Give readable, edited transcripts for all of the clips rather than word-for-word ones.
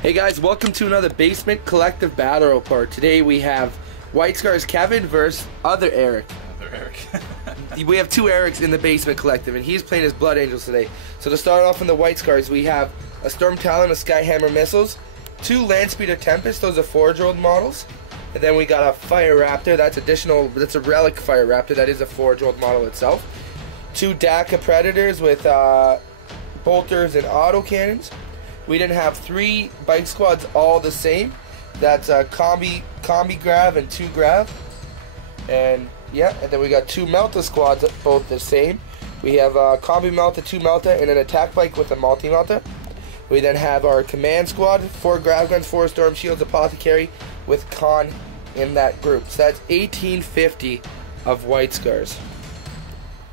Hey guys, welcome to another Basement Collective Battle Report. Today we have White Scars Kevin versus other Eric. Other Eric. We have two Erics in the Basement Collective, and he's playing as Blood Angels today. So to start off in the White Scars, we have a Storm Talon with Skyhammer missiles, two Landspeeder Tempest, those are Forge-rolled models, and then we got a Fire Raptor, that's a Relic Fire Raptor, that is a Forge-rolled model itself. Two DACA Predators with bolters and autocannons. We didn't have three bike squads all the same. That's a combi grav and two grav. And yeah, and then we got two Melta squads, both the same. We have a combi Melta, two Melta, and an attack bike with a multi Melta. We then have our command squad, four grav guns, four storm shields, apothecary with con in that group. So that's 1850 of White Scars.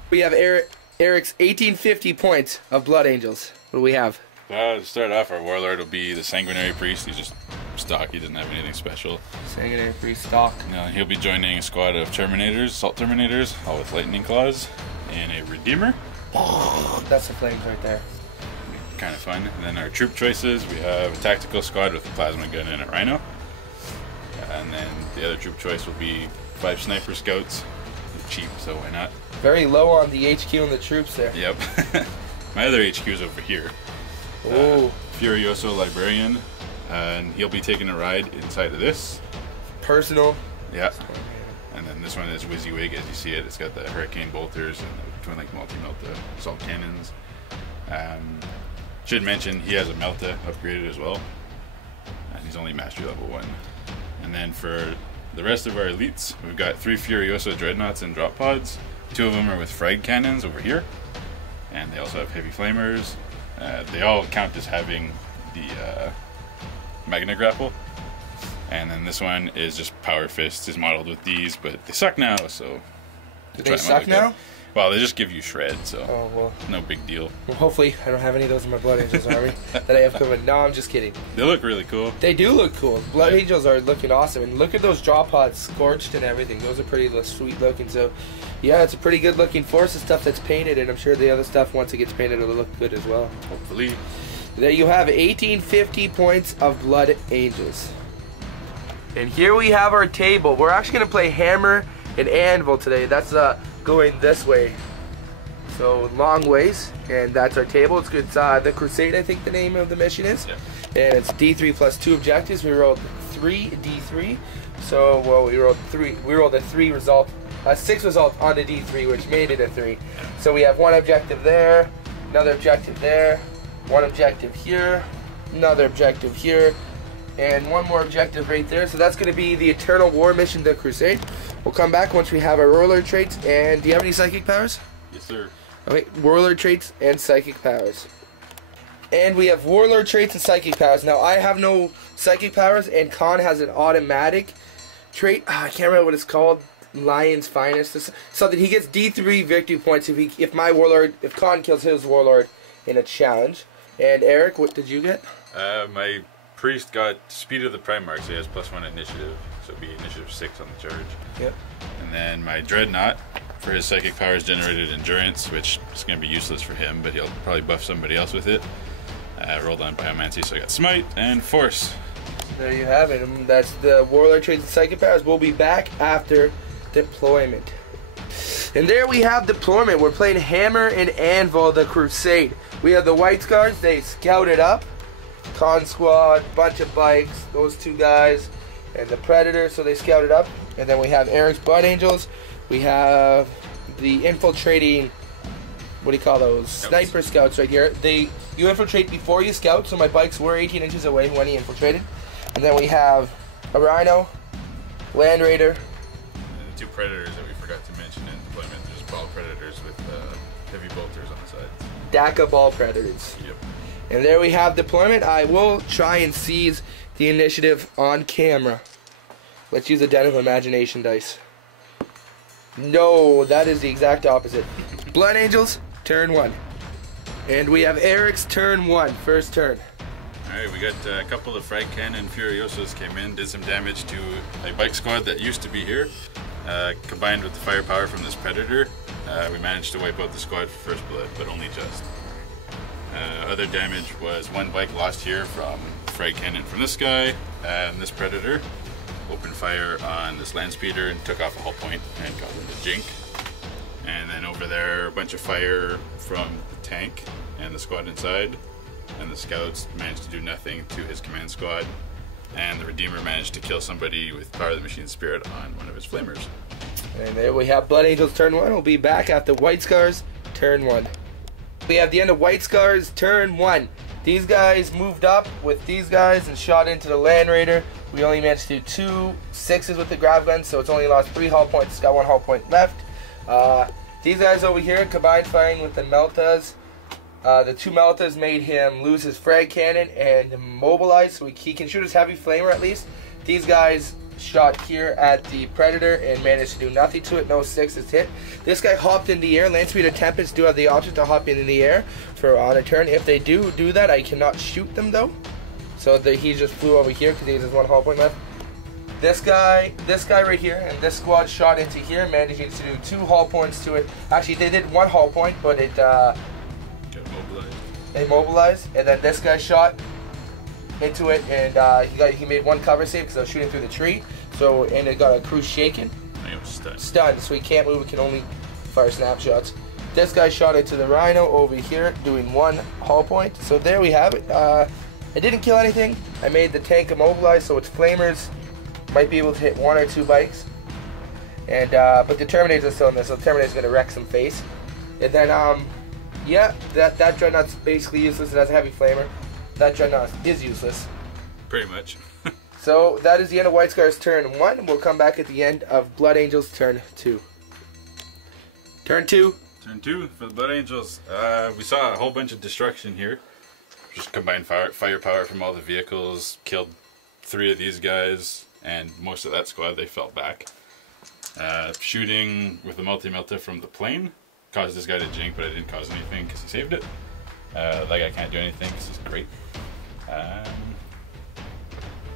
We have Eric's 1850 points of Blood Angels. What do we have? To start off, our Warlord will be the Sanguinary Priest. He's just stock, he doesn't have anything special. Sanguinary Priest stock. He'll be joining a squad of Terminators, Assault Terminators, all with Lightning Claws, and a Redeemer. That's the flames right there. Kind of fun. And then our troop choices, we have a Tactical Squad with a Plasma Gun and a Rhino. And then the other troop choice will be 5 Sniper Scouts. They're cheap, so why not? Very low on the HQ and the troops there. Yep. My other HQ is over here. Furioso Librarian, and he'll be taking a ride inside of this. Personal. Yeah. And then this one is WYSIWYG, as you see it. It's got the Hurricane Bolters and the Twin Link Multi-Melta Assault Cannons. Should mention he has a Melta upgraded as well, and he's only Mastery Level 1. And then for the rest of our elites, we've got 3 Furioso Dreadnoughts and Drop Pods. 2 of them are with Frag Cannons over here, and they also have Heavy Flamers. They all count as having the Magna Grapple. And then this one is just Power Fist, is modeled with these, but they suck now, so... Do they suck now? Well, they just give you shred, so well, no big deal. Well, hopefully I don't have any of those in my Blood Angels army that I have coming. No, I'm just kidding. They look really cool. They do look cool. Blood Angels are looking awesome. And look at those drop pods, scorched and everything. Those are pretty sweet looking. So, yeah, it's a pretty good looking force of stuff that's painted, and I'm sure the other stuff, once it gets painted, it'll look good as well. Hopefully. There you have 1850 points of Blood Angels. And here we have our table. We're actually going to play Hammer and Anvil today. That's going this way. So long ways, and that's our table. It's good. The Crusade, I think the name of the mission is. Yeah. And it's D3 plus 2 objectives. We rolled 3 D3. So we rolled 3. We rolled a 6 result on the D3, which made it a 3. So we have one objective there, another objective there, one objective here, another objective here, and one more objective right there. So that's going to be the Eternal War mission, the Crusade. We'll come back once we have our Warlord traits. And do you have any psychic powers? Yes, sir. Okay, Warlord traits and psychic powers. And we have Warlord traits and psychic powers. Now, I have no psychic powers, and Khan has an automatic trait. I can't remember what it's called. Lion's Finest. Something. He gets D3 victory points if Khan kills his Warlord in a challenge. And Eric, what did you get? My Priest got Speed of the Primarch, so he has +1 initiative. So it'll be initiative 6 on the charge. Yep. And then my Dreadnought, for his psychic powers, generated endurance, which is going to be useless for him, but he'll probably buff somebody else with it. Rolled on Biomancy, so I got Smite and Force. There you have it. And that's the Warlord traits and psychic powers. We'll be back after deployment. And there we have deployment. We're playing Hammer and Anvil, the Crusade. We have the White Scars. They scouted up. Con Squad, bunch of bikes, those 2 guys, and the Predator, so they scouted up. And then we have Eric's Blood Angels. We have the infiltrating, what do you call those? Sniper Scouts right here. You infiltrate before you scout, so my bikes were 18 inches away when he infiltrated. And then we have a Rhino, Land Raider. And the 2 Predators that we forgot to mention in deployment. There's Ball Predators with heavy bolters on the sides. DACA Ball Predators. Yep. And there we have deployment. I will try and seize the initiative on camera. Let's use a Den of Imagination dice. No, that is the exact opposite. Blood Angels, turn 1. And we have Eric's turn 1, first turn. Alright, we got a couple of Frag Cannon Furiosos came in, did some damage to a bike squad that used to be here. Combined with the firepower from this Predator, we managed to wipe out the squad for first blood, but only just. Other damage was 1 bike lost here from frag cannon from this guy and this Predator. Opened fire on this land speeder and took off a hull point and caused him to jink. And then over there, a bunch of fire from the tank and the squad inside. And the scouts managed to do nothing to his command squad. And the Redeemer managed to kill somebody with Power of the Machine Spirit on one of his flamers. And there we have Blood Angels turn 1. We'll be back after White Scars turn 1. We have the end of White Scars turn 1. These guys moved up with these guys and shot into the Land Raider. We only managed to do 2 6s with the grab gun, so it's only lost 3 hull points. It's got 1 hull point left. These guys over here combined firing with the Meltas. The 2 Meltas made him lose his frag cannon and mobilize, so he can shoot his heavy flamer at least. These guys shot here at the Predator and managed to do nothing to it. No 6s hit. This guy hopped in the air. Landspeeder Tempest do have the option to hop in the air for on a turn. If they do that, I cannot shoot them though. So he just flew over here because he has 1 hull point left. This guy right here, and this squad shot into here, managing to do 2 hull points to it. Actually, they did 1 hull point, but it mobilized. And then this guy shot into it, and he made 1 cover save because I was shooting through the tree. So and it got a crew shaken. He was stunned, so he can't move. He can only fire snapshots. This guy shot into the Rhino over here, doing 1 hull point. So there we have it. I didn't kill anything. I made the tank immobilized, so its flamers might be able to hit 1 or 2 bikes. And but the Terminators are still in there, so the Terminator's gonna wreck some face. And then yeah, that Dreadnought's basically useless. It has a heavy flamer. That Dreadnought is useless. Pretty much. So that is the end of White Scar's turn 1. We'll come back at the end of Blood Angels turn 2. Turn 2. Turn 2 for the Blood Angels. We saw a whole bunch of destruction here. Just combined firepower from all the vehicles. Killed 3 of these guys, and most of that squad, they fell back. Shooting with the multi-melta from the plane caused this guy to jink, but I didn't cause anything because he saved it. That guy can't do anything because he's great. I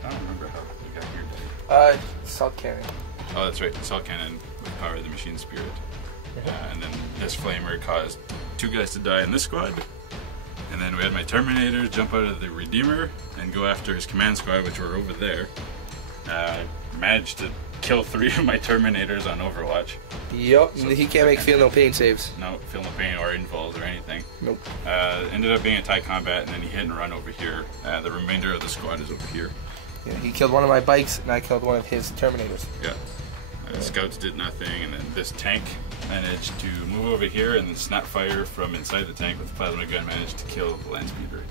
don't remember how we got here. Salt cannon. Oh, that's right. Salt cannon with Power of the Machine Spirit. And then this flamer caused 2 guys to die in this squad. And then we had my Terminator jump out of the Redeemer and go after his command squad, which were over there. Managed to kill 3 of my Terminators on Overwatch. Yup, So he can't make feel no pain saves. No, feel no pain or invuls or anything. Nope. Ended up being a tie combat, and then he hit and run over here. The remainder of the squad is over here. Yeah, he killed 1 of my bikes, and I killed 1 of his Terminators. Yeah. Scouts did nothing, and then this tank managed to move over here, and then snap fire from inside the tank with the plasma gun managed to kill the land speeder.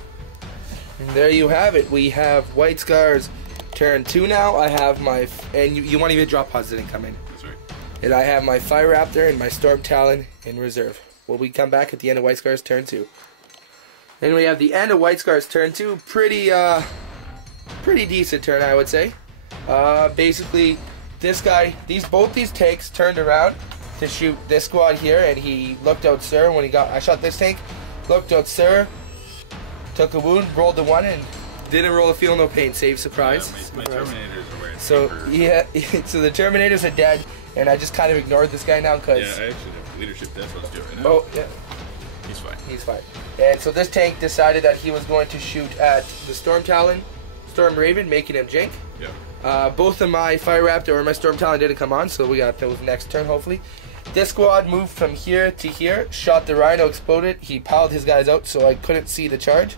And there you have it. We have White Scars turn 2 now. I have my... And you won't even drop pods didn't come in. That's right. And I have my Fire Raptor and my Storm Talon in reserve. Will we come back at the end of White Scars turn 2? Then we have the end of White Scars turn 2. Pretty decent turn, I would say. Basically, this guy, both these tanks turned around to shoot this squad here, and he looked out Sir when I shot this tank. Looked out Sir, took a wound, rolled the 1, and didn't roll a feel no pain. Save surprise. Yeah, my Terminators are wearing So paper. yeah, so the Terminators are dead, and I just kind of ignored this guy now because. Yeah, I actually have leadership. That's what I was doing right now. Oh yeah. He's fine. He's fine. And so this tank decided that he was going to shoot at the Storm Talon, Storm Raven, making him jink. Yeah. Both of my Fire Raptor or my Storm Talon didn't come on, so we got those next turn hopefully. This squad moved from here to here, shot the Rhino, exploded. He piled his guys out, so I couldn't see the charge.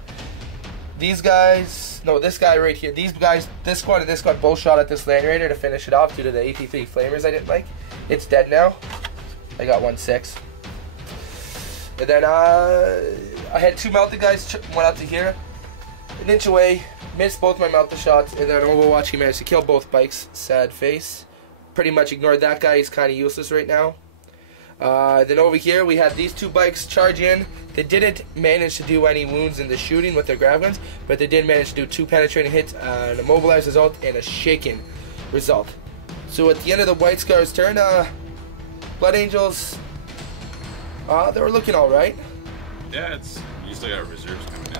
These guys, no, this guy right here, these guys, this squad and this squad both shot at this Land Raider to finish it off due to the AP3 flamers I didn't like. It's dead now. I got 1-6. And then I had 2 melted guys, went out to here, an inch away, missed both my melted shots, and then Overwatch he managed to kill both bikes. Sad face. Pretty much ignored that guy, he's kind of useless right now. Then over here we had these 2 bikes charge in. They didn't manage to do any wounds in the shooting with their grav guns, but they did manage to do 2 penetrating hits, an immobilized result, and a shaken result. So at the end of the White Scars turn, Blood Angels, they were looking alright. Yeah, you still got reserves coming in.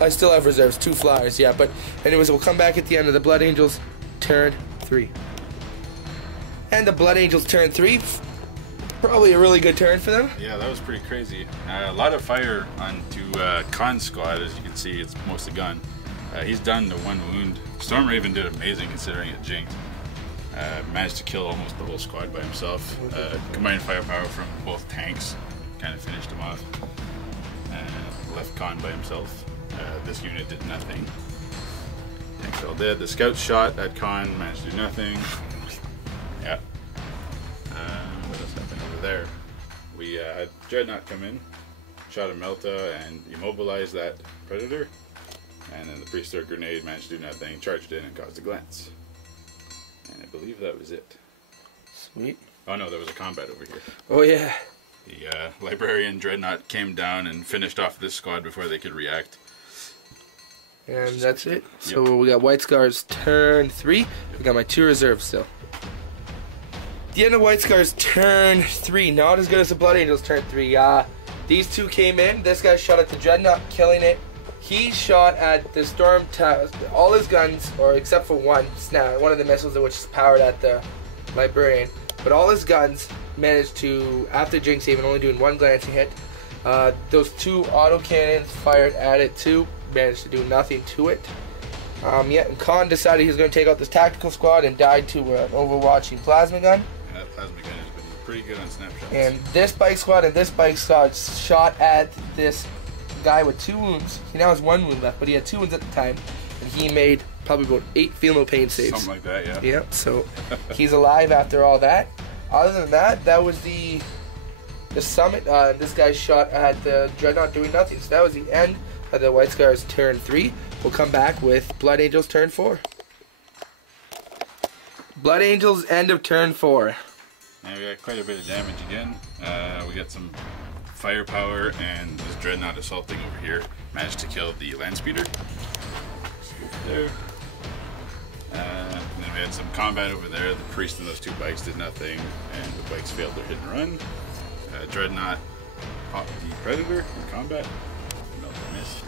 I still have reserves, 2 flyers, yeah. But anyways, we'll come back at the end of the Blood Angels turn 3. And the Blood Angels turn 3, probably a really good turn for them. Yeah, that was pretty crazy. A lot of fire onto Khan's squad, as you can see, it's mostly gun. He's down to 1 wound. Storm Raven did amazing considering it jinked. Managed to kill almost the whole squad by himself. Combined firepower from both tanks kind of finished him off. Left Con by himself. This unit did nothing. Tanks all dead. The scouts shot at Con, managed to do nothing. Yeah. What else happened over there? We had Dreadnought come in, shot a Melta and immobilized that Predator. And then the Priest-Thrower Grenade managed to do nothing, charged in and caused a glance. And I believe that was it. Sweet. Oh no, there was a combat over here. Oh yeah. The Librarian Dreadnought came down and finished off this squad before they could react. And that's it. So we got White Scars turn 3. We got my 2 reserves still. The end of White Scars turn 3. Not as good as the Blood Angels turn 3. These two came in. This guy shot at the Dreadnought, killing it. He shot at the Storm Tower. All his guns, or except for one of the missiles which is powered at the Librarian. But all his guns managed to, after Jinx even only doing 1 glancing hit, those 2 autocannons fired at it too, managed to do nothing to it. And Khan decided he was going to take out this tactical squad and died to an overwatching plasma gun. Yeah, that plasma gun has been pretty good on snapshots. And this bike squad and this bike squad shot at this guy with 2 wounds. He now has 1 wound left, but he had 2 wounds at the time, and he made probably about 8 feel no pain saves. Something like that, yeah. Yep. So he's alive after all that. Other than that, that was the summit. This guy shot at the Dreadnought doing nothing. So that was the end of the White Scars turn 3. We'll come back with Blood Angels turn 4. Blood Angels end of turn 4. Now we got quite a bit of damage again. We got some firepower, and this Dreadnought assaulting over here managed to kill the Landspeeder. There. And then we had some combat over there. The Priest and those 2 bikes did nothing, and the bikes failed their hit and run. Dreadnought popped the Predator in combat. Melta missed.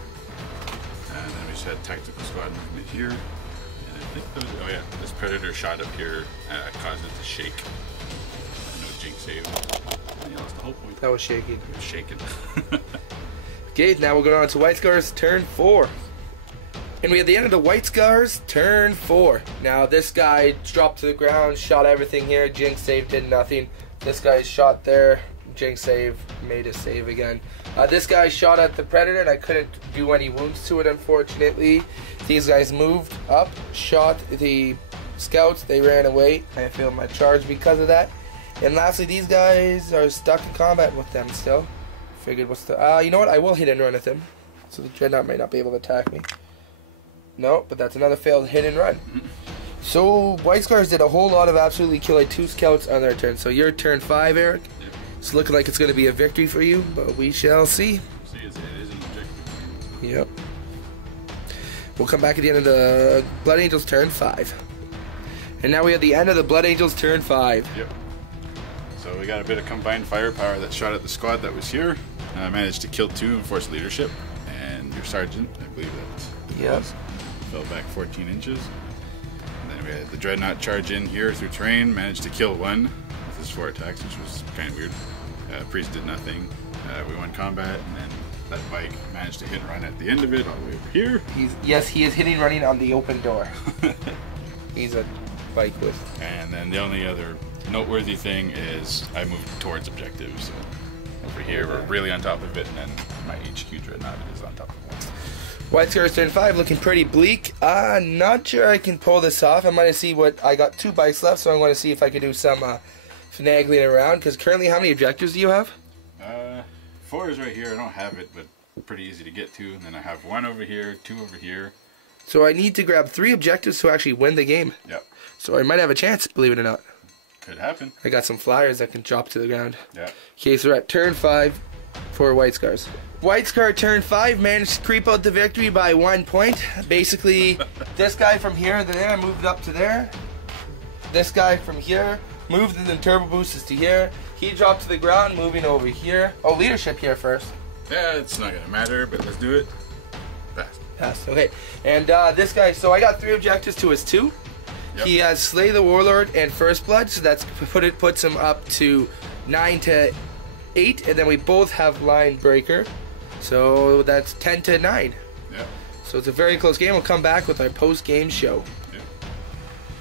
And then we just had tactical squad movement here. And I think those, oh yeah, this Predator shot up here, caused it to shake. No Jinx save. And he lost the whole point. That was shaking. It was shaking. Okay, now we're going on to White Scars turn 4. And we had the end of the White Scars turn 4. Now this guy dropped to the ground, shot everything here. Jinx save did nothing. This guy shot there. Jinx save, made a save again. This guy shot at the Predator, and I couldn't do any wounds to it, unfortunately. These guys moved up, shot the scouts. They ran away. I failed my charge because of that. And lastly, these guys are stuck in combat with them still. Figured what's the... you know what? I will hit and run at them. So the Dreadnought might not be able to attack me. No, but that's another failed hit and run. So White Scars did a whole lot of absolutely killing 2 scouts on their turn. So your turn 5, Eric. Yep. It's looking like it's going to be a victory for you, but we shall see. See, it is an objective. Yep. We'll come back at the end of the Blood Angels turn 5. And now we have the end of the Blood Angels turn 5. Yep. So we got a bit of combined firepower that shot at the squad that was here. Managed to kill 2 and force leadership. And your sergeant, I believe that was, fell back 14 inches. And then we had the Dreadnought charge in here through terrain. Managed to kill 1 with his 4 attacks, which was kind of weird. Priest did nothing. We won combat, and then that bike managed to hit and run at the end of it all the way over here. Yes, he is hitting running on the open door. He's a bike with. And then the only other noteworthy thing is I moved towards objectives. So over here, we're really on top of it, and then my HQ Dreadnought is on top of it. White Scars turn 5 looking pretty bleak. Not sure I can pull this off. I'm going to see what... I got 2 bikes left, so I'm going to see if I can do some finagling around. Because currently, how many objectives do you have? 4 is right here. I don't have it, but pretty easy to get to. And then I have 1 over here, 2 over here. So I need to grab 3 objectives to actually win the game. Yep. So I might have a chance, believe it or not. Could happen. I got some flyers that can drop to the ground. Yeah. Okay, so we're at turn 5 for White Scars. White Scar turn 5 managed to creep out the victory by 1 point. Basically, this guy from here to there moved up to there. This guy from here moved and then turbo boosted to here. He dropped to the ground, moving over here. Oh, leadership here first. Yeah, it's not gonna matter, but let's do it. Fast. Fast. Okay. And this guy, so I got 3 objectives to his 2. Yep. He has Slay the Warlord and First Blood, so that's puts him up to 9 to 8, and then we both have Line Breaker, so that's 10 to 9. Yeah. So it's a very close game. We'll come back with our post-game show. Yeah.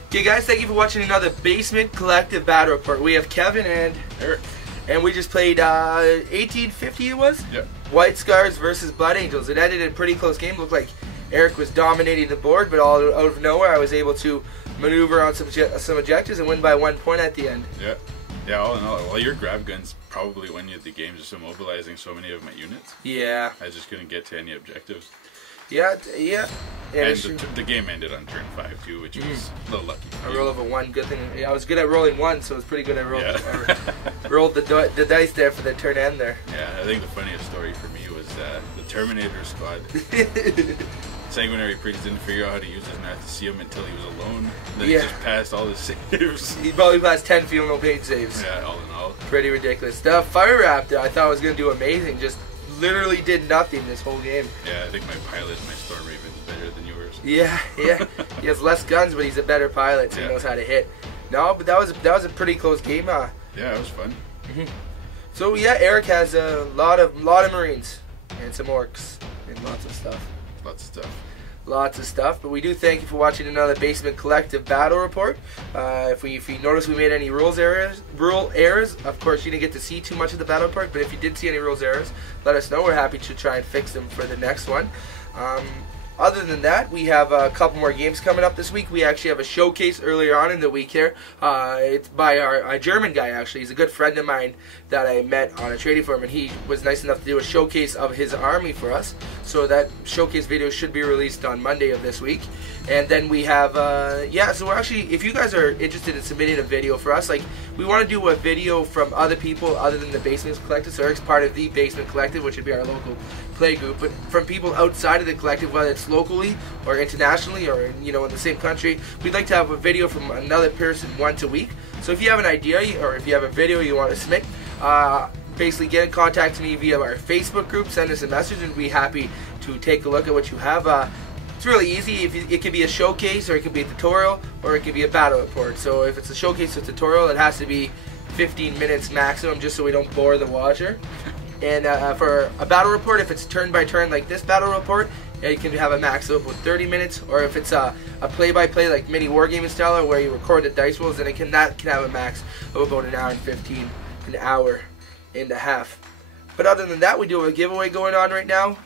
Okay, guys, thank you for watching another Basement Collective Battle Report. We have Kevin and Eric. And we just played 1850 it was? Yep. White Scars versus Blood Angels. It ended in a pretty close game. Looked like Eric was dominating the board, but all out of nowhere I was able to maneuver on some objectives and win by 1 point at the end. Yeah. Yeah, all in all, well, your grab guns probably win you the game just immobilizing so many of my units. Yeah. I just couldn't get to any objectives. Yeah. And the game ended on turn 5 too, which was a little lucky. A roll of a 1, good thing. Yeah, I was good at rolling 1, so it was pretty good at rolling. Yeah. Rolled the dice there for the turn end there. Yeah, I think the funniest story for me was the Terminator squad. Sanguinary Priest didn't figure out how to use his math to see him until he was alone. Then he just passed all his saves. He probably passed 10 Feel No Pain saves. Yeah, all in all. Pretty ridiculous. The Fire Raptor I thought was going to do amazing. Just literally did nothing this whole game. Yeah, I think my pilot and my Storm Raven is better than yours. Yeah. He has less guns, but he's a better pilot, so he knows how to hit. No, but that was a pretty close game. Yeah, it was fun. So yeah, Eric has a lot of Marines and some Orcs and lots of stuff. Lots of stuff, but we do thank you for watching another Basement Collective Battle Report. If you notice we made any rule errors, of course you didn't get to see too much of the battle report, but if you did see any rules errors, let us know. We're happy to try and fix them for the next one. Other than that, we have a couple more games coming up this week. We actually have a showcase earlier on in the week here. It's by our German guy, actually. He's a good friend of mine that I met on a trading forum, and he was nice enough to do a showcase of his army for us. So that showcase video should be released on Monday of this week. And then we have, so we're actually, if you guys are interested in submitting a video for us, like, we want to do a video from other people other than the Basement Collective. So Eric's part of the Basement Collective, which would be our local play group, but from people outside of the collective, whether it's locally or internationally or in the same country, we'd like to have a video from another person once a week. So if you have an idea or if you have a video you want to submit, basically get in contact with me via our Facebook group, send us a message, and we'd be happy to take a look at what you have. It's really easy. It can be a showcase, or it can be a tutorial, or it can be a battle report. So if it's a showcase or tutorial, it has to be 15 minutes maximum, just so we don't bore the watcher. And for a battle report, if it's turn by turn like this battle report, it can have a max of about 30 minutes. Or if it's a play-by-play like mini wargaming style, where you record the dice rolls, then that can have a max of about an hour and 15, an hour and a half. But other than that, we do have a giveaway going on right now.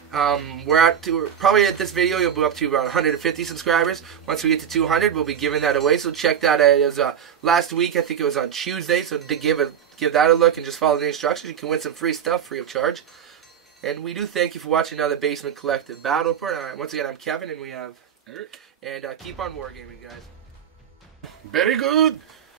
We're probably at this video, you'll be up to around 150 subscribers. Once we get to 200, we'll be giving that away. So check that out. It was last week, I think it was on Tuesday. So to give that a look and just follow the instructions, you can win some free stuff free of charge. And we do thank you for watching another Basement Collective Battle Report. Once again, I'm Kevin, and we have Eric. And keep on wargaming, guys. Very good.